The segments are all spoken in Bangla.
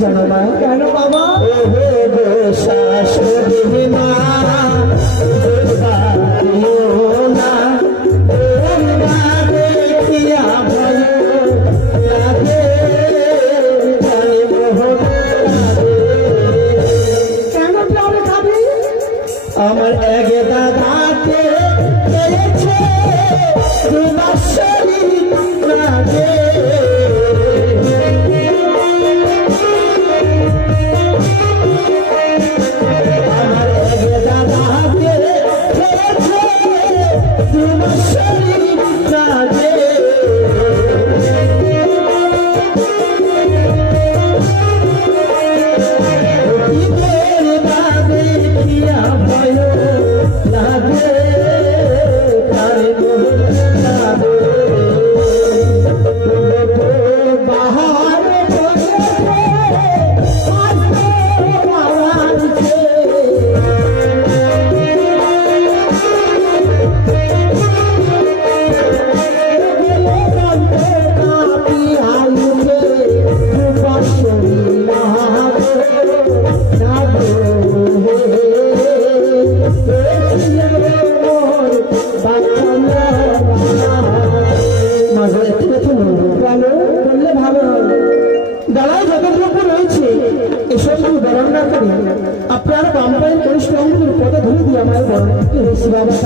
জানো না? কেন বাবা? শাশুড়ি মা না দেখিয়া ভালো লাগে কেন প্রাণে খাবি? আমার এক দাদাকে পেয়েছে তোমার শরীর লাগে আমার এক দাদাকে পেয়েছে তোমার শরীর লাগে আপনার বাম্পাইয়ের কনিষ্ঠ অঙ্গুর পদে ধরে দিয়ে আমার বাবা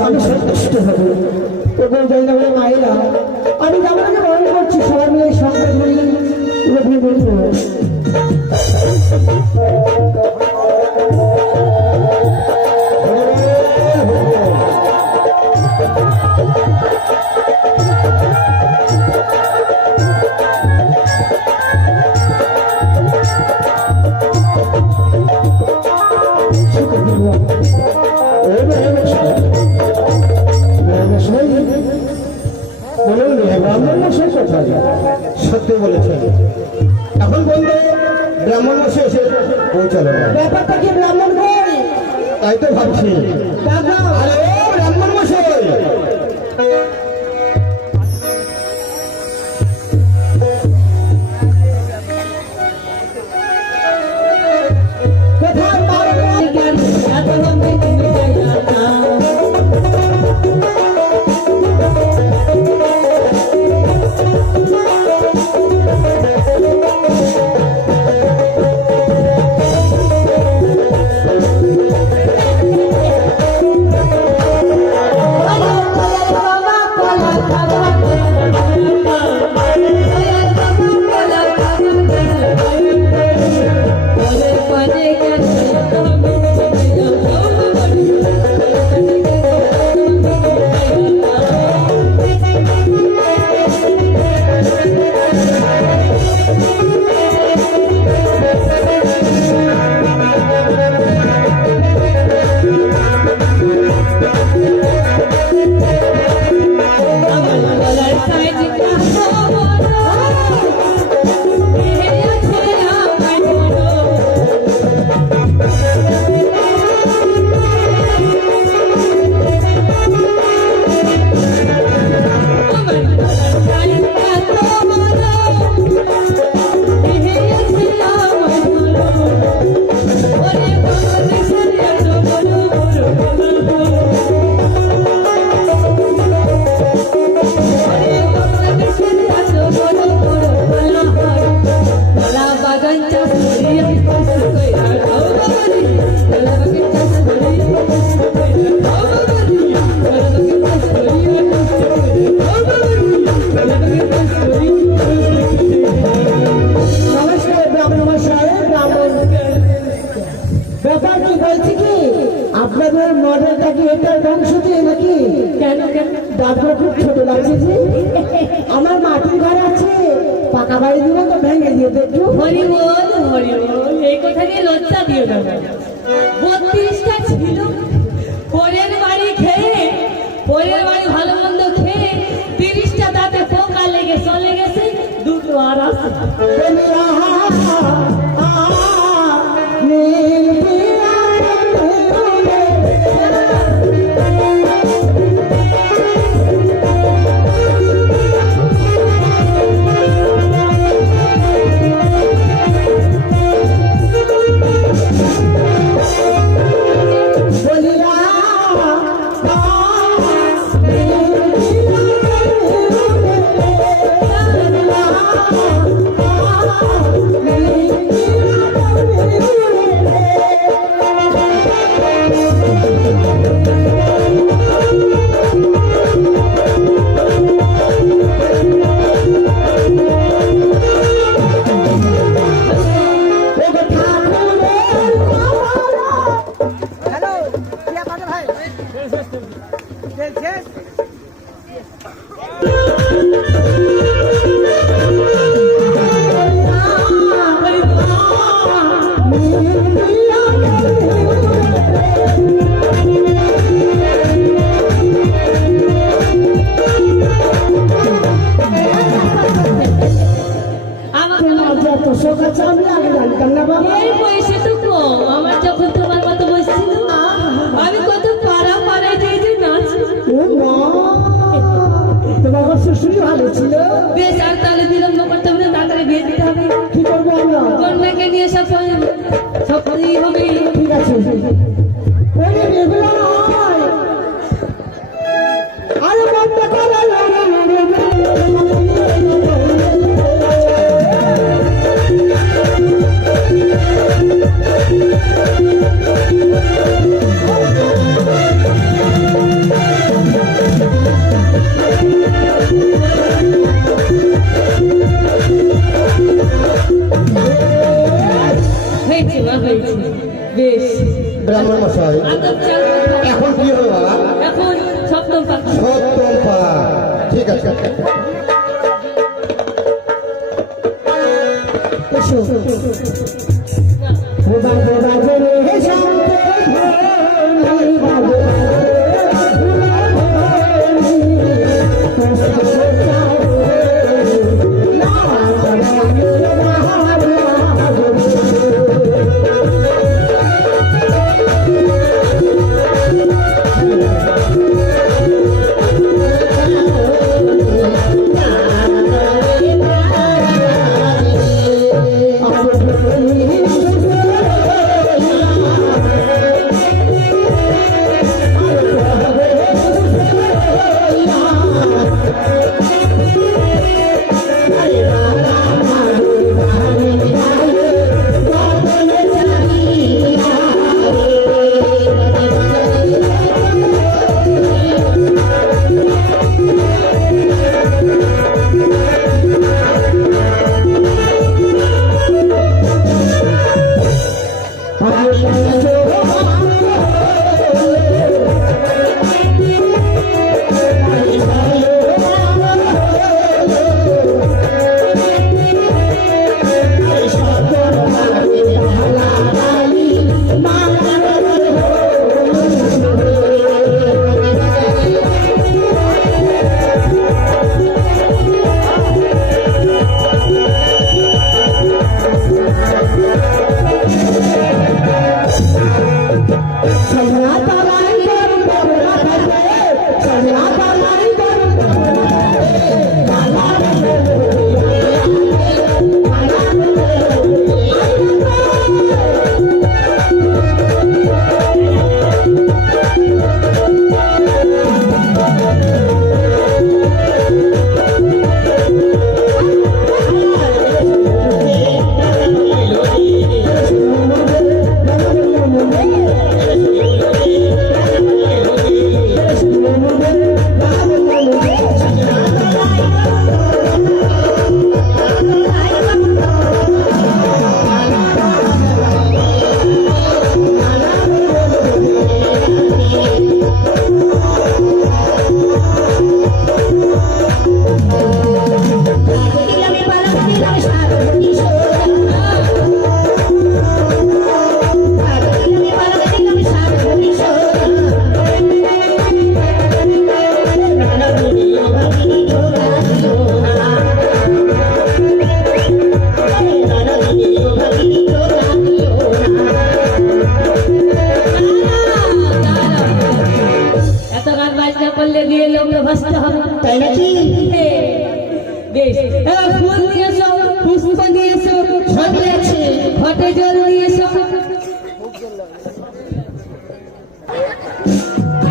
আমি সন্তুষ্ট হবো এবং যাই না বলে মায়েরা আমি আপনাকে বরণ করছি সবাই মিলে সংখ্যা ধরে সত্যি বলেছেন এখন বলবে ব্রাহ্মণ মশাই এসে পৌঁছালো ব্যাপারটা কি ব্রাহ্মণ কই তাই তো ভাবছি আরে ও ব্রাহ্মণ মশাই আপনাদের মডেলটা কি এটার বংশ দিয়ে নাকি? কেন কেন দাদু খুব ছোট লাগছে যে আমার মাটির ঘর আছে পাকা বাড়ি দিব তো ভেঙে দিয়ে একটু হরি বল এই কথা নিয়ে লজ্জা দিও না 32টা ছিল পরের বাড়ি খেয়ে পরের বাড়ি ভালো মন্দ খেয়ে 30টা তাতে পোকা লেগে চলে গেছে দুটো আর আছে শোক আছে আমি আগে জানতাম না বাবা। এই বয়সে তো কম, আমার যখন তোমার মতো বসছিল আমি কত পাড়া পাড়ায় যে নাচ। ও মা, তোমার শ্বশুরই ভালো ছিল। বেশ, আর তাহলে বিলম্ব করতে হবে না, তাড়াতাড়ি বিয়ে দিতে হবে। কি করবো আমরা? কন্যাকে নিয়ে সব সবই হবে। ঠিক আছে, ওই এগুলো নয়। আরে বন্ধ করো। হয়েছে মা, হয়েছে। বেশ, ব্রাহ্মণ মশাই, আদব চাল করো। এখন কি হবে বাবা? এখন সপ্তম পাক। সপ্তম পাক, ঠিক আছে। এসো। বাবা বাবা রে হে শান্ত ধনি বাবা তাই নাকি? বেশ, এবার ফুল নিয়ে এসো, পুষ্প নিয়ে এসো, সবই আছে। ঘটে জল নিয়ে এসো।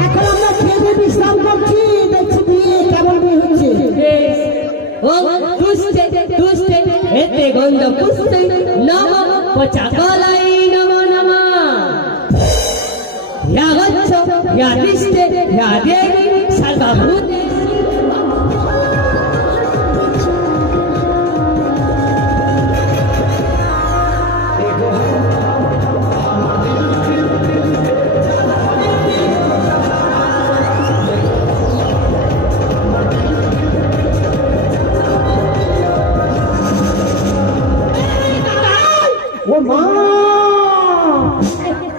এখন আমরা খেয়ে বিশ্রাম করছি, দেখছি বিয়ে কেমন বিয়ে হচ্ছে। বেশ, ওম তুষ্টে তুষ্টে এতে গন্ধ পুষ্টে নমঃ পচাকলাই নমো নমঃ। ইয়া গচ্ছ ইয়া তিষ্ঠে ইয়া দেবী সর্বভূতে। ও মা,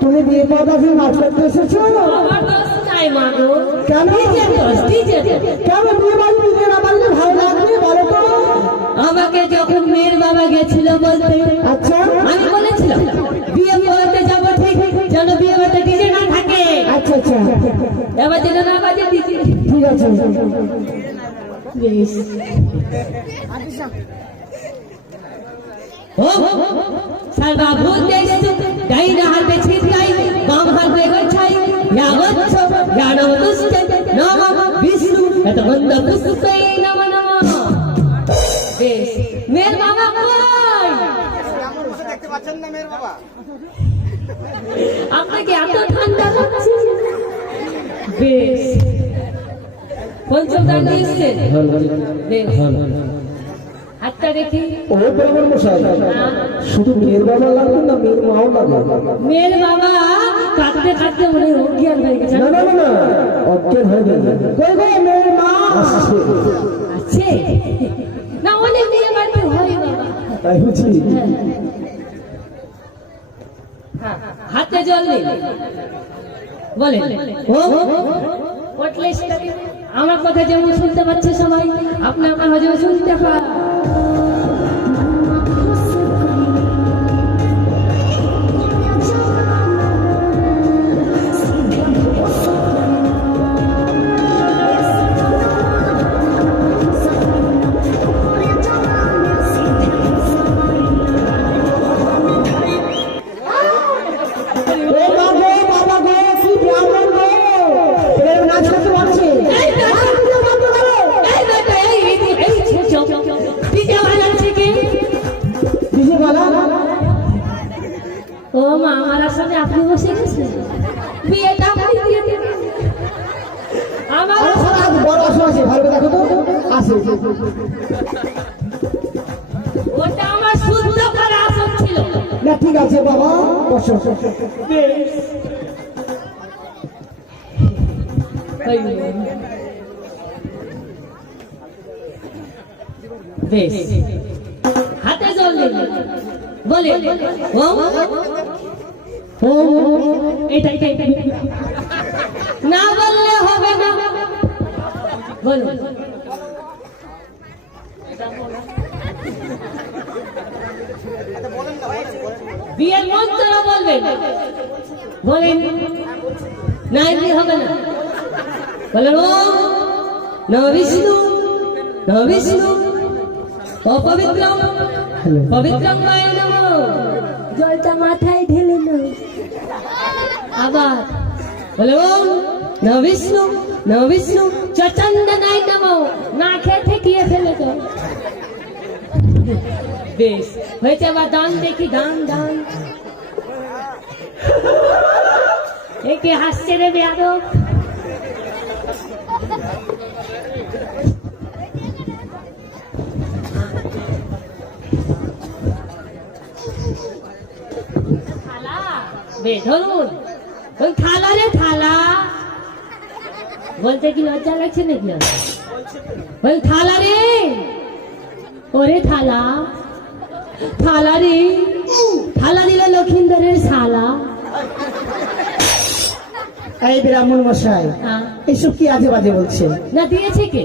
তুমি বিয়ে পদার্থে নাচ করতে এসেছো? আমার দোষ নাই মা গো। কেন? নিজের দোষ, নিজের দোষ। কেন বিয়ে বাড়ি বিয়ে না বাড়লে ভালো লাগবে বলো তো? আমাকে যখন মেয়ের বাবা গেছিল বলতে, আচ্ছা আমি বলেছিলাম বিয়ে করতে যাবো ঠিক, যেন বিয়ে করতে ডিজে না থাকে, আচ্ছা আচ্ছা এবার যেন না বাজে ডিজে। ঠিক আছে বেশ। ও সর্বাভূত দেশে ডাইনা হাতে ছিটকাই, বাম হাতে গোছাই, ইয়া গচ্ছ ইয়া নমস্তে নমঃ বিষ্ণু এত বন্ধ পুষ্পে নমঃ নমঃ। বেশ। মেয়ের বাবা কই? দেখতে পাচ্ছেন না মেয়ের বাবা? আপনাকে এত ঠান্ডা লাগছে? বেশ। পঞ্চম দান দিচ্ছে। বেশ। হাতটা দেখি। ও ব্রাহ্মণ মশাই, শুধু মেয়ের বাবা লাগবে না মেয়ের মাও লাগবে? মেয়ের বাবা কাঁদতে কাঁদতে মনে হয় অজ্ঞান হয়ে গেছে। না না না না, অজ্ঞান হয়ে গেল। কই গো মেয়ের মা? আসছে। আছে না, অনেক মেয়ে বাড়িতে হয় বাবা। তাই বুঝি? হ্যাঁ। হাতে জল নেই বলে ও পটলে আমার কথা যেমন শুনতে পাচ্ছে সবাই, আপনার কথা যেমন শুনতে পায়। ও মা গো, বাবা গো, কি ব্রাহ্মণ গো, এবার নাচ করতে পারছে? ডিজে বালা? ও মা, আমার আসলে আপনি বসে গেছেন, বিয়েটা আপনি দিয়ে দেবেন। আমার আরে সারা আজ বড় আসর আছে, ভালো করে দেখো তো। আছে। ওটা আমার শুদ্ধ করা আসর ছিল। না ঠিক আছে বাবা, বসো। বেশ। হাতে জল নেই বলে ওম ওম, এটাই না বললে হবে না, বলো। বিয়ের মন্ত্র বলবেন, বলেন না, এমনি হবে না। বলেন ওম নমঃ বিষ্ণু নমঃ বিষ্ণু অপবিত্রম পবিত্রম বায় নমঃ। জলটা মাথায় ঢেলে নাও। আবার বলে ওম নমঃ বিষ্ণু নমঃ বিষ্ণু চন্দনায় নমঃ। না খেয়ে ঠেকিয়ে ফেলে তো। বেশ হয়েছে। আবার দান দেখি, দান দান। একে হাসছে রে বেয়াদব। থালা বে ধরুন, ওই থালা রে থালা বলতে কি লজ্জা লাগছে নাকি? ওই থালা রে, ওরে থালা, থালা রে, থালা দিল লক্ষিন্দরের শালা। এই ব্রাহ্মণ মশাই, হ্যাঁ। এইসব কি আজে বাজে বলছে? না দিয়েছে কে?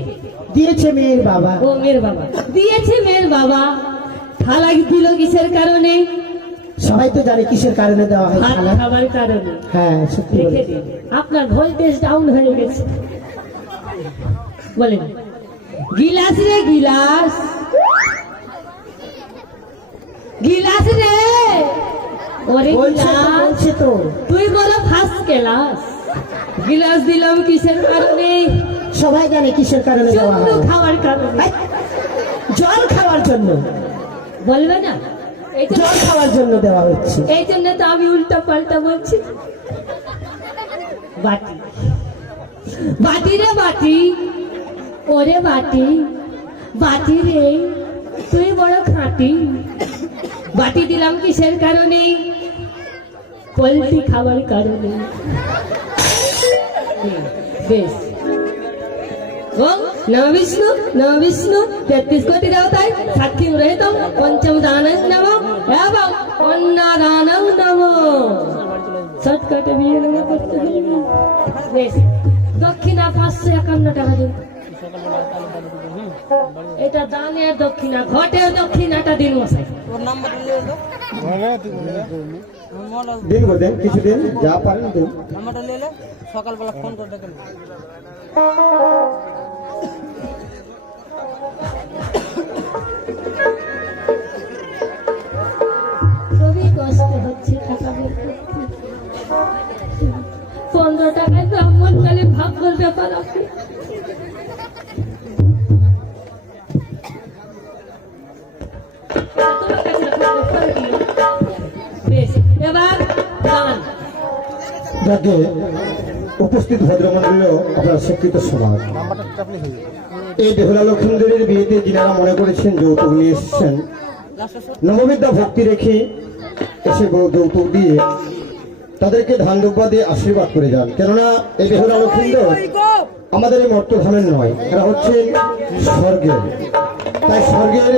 দিয়েছে মেয়ের বাবা। ও মেয়ের বাবা দিয়েছে। মেয়ের বাবা থালা দিল কিসের কারণে? সবাই তো জানে কিসের কারণে দেওয়া হয় ভাত থালা। খাবার কারণে। হ্যাঁ সত্যি রেখে বলেছে। দিন, আপনার ভোল্টেজ ডাউন হয়ে গেছে। বলেন গিলাস রে গিলাস, গিলাস রে, ওরে বলছে তো, গিলাস, বলছে তো। তুই বলো ফার্স্ট ক্লাস। গিলাস দিলাম কিসের কারণে? সবাই জানে কিসের কারণে দেওয়া চুমু হয়। খাওয়ার কারণে। এই, জল খাওয়ার জন্য। বলবে না? এই জন্য, জল খাওয়ার জন্য দেওয়া হচ্ছে। এই জন্য তো আমি উল্টা পাল্টা বলছি। বাটি, বাটি রে বাটি, ওরে বাটি, বাটি রে তুই বড় খাঁটি। বাটি দিলাম কিসের কারণে? পোল্ট্রি খাবার কারণে। বেশ। ওম নমঃ বিষ্ণু নমঃ বিষ্ণু 33 কোটি দেবতায় সাক্ষী রহিত পঞ্চম দানং নমঃ এবং অন্নদানং নমঃ। শর্টকাটে বিয়ে নেওয়া করতে হবে। বেশ। দক্ষিণা 551 টাকা দিন। এটা দানের দক্ষিণা, ঘটের দক্ষিণাটা দিন মশাই। দিন গো দেন, কিছু দিন যা পারেন দিন। সকালবেলা ফোন করে দেখেন। খুবই কষ্ট হচ্ছে টাকা বের করতে। 15 টাকায় ব্রাহ্মণ কালে ভাগ বলতে পারো। বেশ, এবার দাঁড়ান। যাকে উপস্থিত ভদ্রমন্ডলীয় আপনার শিক্ষিত সমাজ, এই বেহুলা লক্ষ্মীদের বিয়েতে যিনারা মনে করেছেন যৌতুক নিয়ে এসেছেন, নববিদ্যা ভক্তি রেখে এসে যৌতুক দিয়ে তাদেরকে ধান দুব্বা দিয়ে আশীর্বাদ করে যান। কেননা এই বেহুলা লক্ষ্মীদের আমাদের এই মর্তধামের নয়, এরা হচ্ছেন স্বর্গের। তাই স্বর্গের